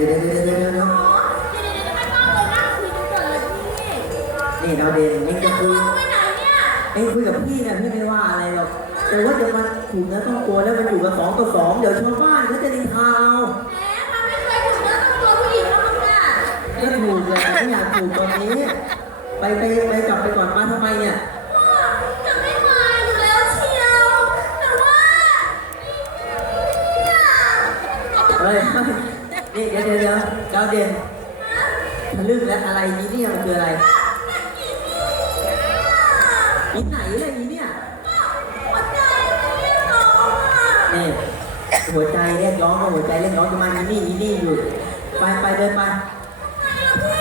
ดี๋ยวเดี๋ยวเดี๋ยวเดี๋ยวเดี๋ยวอ๋อเดี๋ยวเดี๋ยวเดี๋ยวไม่ต้องเลยนั่งคุยกันก่อนเลยพี่นี่ดาวเด่นนี่จะจะคุคุยยไปไหนเนี่ยเอ็งคุยกับพี่นะพี่ไม่ว่าอะไรหรอก แต่ว่าจะมาถูกเนื้อต้องตัวแล้วมันอยู่กับสองต่อสองเดี๋ยวชาวบ้านเขาจะนินทาเราไม่เคยถูกเนื้อต้องตัวผู้หญิงแล้วมึงอะก็ถูกเลยไม่อยากถูกตอนนี้ ไปไปไปกลับไปก่อนมาทำไมเนี่ยพ่อจะไม่มาอยู่แล้วเชียวแต่ว่าเนี่ยเฮ้ยนี่เดี๋ยวเดี๋ยวเดี๋ยวดาวเด่นทะลึ่งแล้วอะไรนี้เนี่ยมันคืออะไรอีไหนอะไรนี้เนี่ยหัวใจเรียกร้องอะนี่หัวใจเรียกร้องก็หัวใจเรียกร้องจะมาอีนี่อีนี่อยู่ ไปไปเดินไปไงล่ะพี่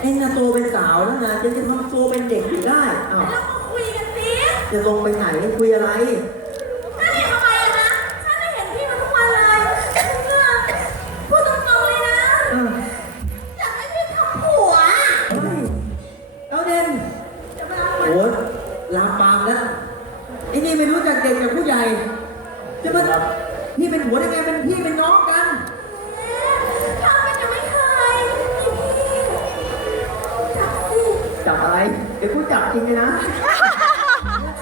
เอ็งน่ะโตเป็นสาวแล้วนะจะจะทำตัวเป็นเด็กอยู่ได้อ้าวเรามาคุยกันสิจะลงไปไหนคุยอะไร จับจริงเลยนะ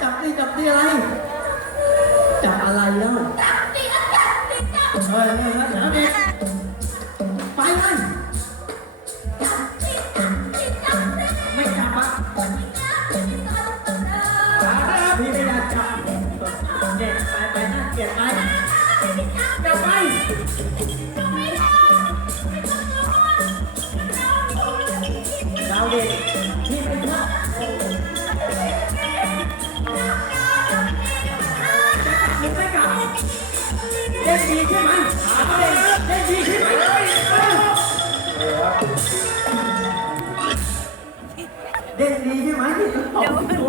จับดิจับดิอะไร จับอะไรแล้ว จับสิอะจับสิจับเฮ้ยเฮ้ยเฮ้ย ล่นดีใช่ไหมถาเล่นเล่นดีใช่ไหมเล่นดีใช่ไหมที่ต้องตอบไม่ถู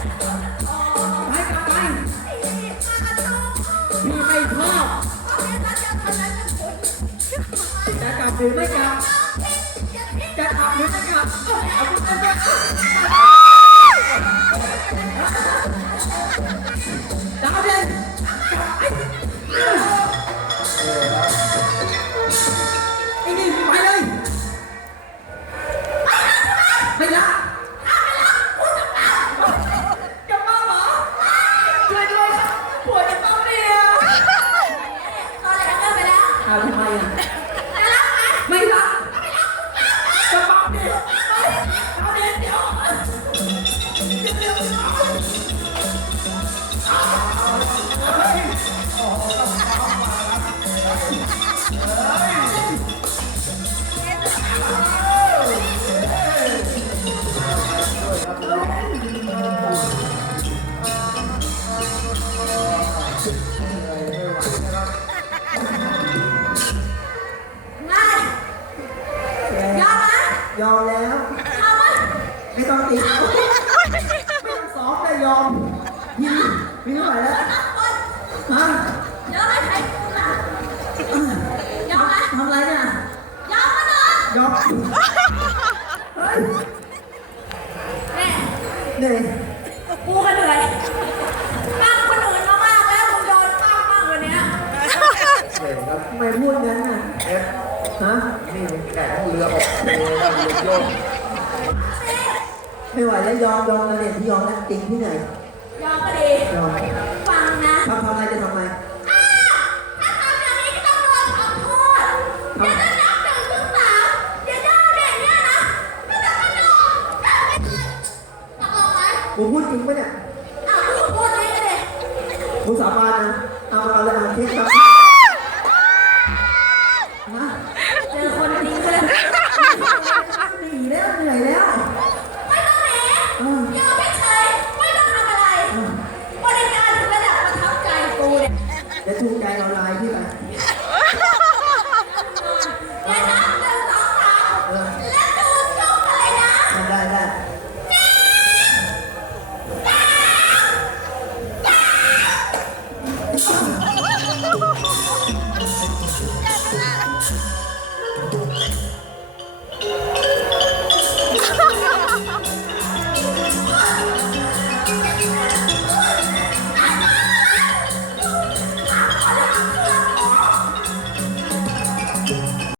ไปกลับไปพี่ไม่ชอบจะกลับหรือไม่กลับจะกลับหรือไม่กลับเอาไปเอาไปดาวเด่นไวยด้วยปวดจะต้องเดียวเอาทำไมอะ ยอมแล้วไม่ต้องตีไม่ต้องซ้อมแต่ยอมพี่พี่ไม่ไหวแล้วฮะทำอะไรเนี่ยยอมเฮ้ยเนื่อยกู ไมพูดงั้นน่ะเอ๊ะฮะนี่มันแข่งเรือออกเรือแล้วเรือโยกไม่ไหวแล้วยอมยอมแล้วเนี่ยที่ยอมแล้วจริงที่ไหนยอมก็ดี ยอมฟังนะทำทำอะไรจะทำไมถ้าทำอย่างนี้ก็ต้องโดนขอโทษเดี๋ยวจะนับหนึ่งถึงสามเดี๋ยวเจ้าเด็กเนี่ยนะก็จะกระโดดจับไปเลยตกลงไหมกูพูดจริงปะเนี่ยอ้าวพูดพูดเลยก็เลยกูสาบานนะเอาเอาเลยเอาเช็คครับ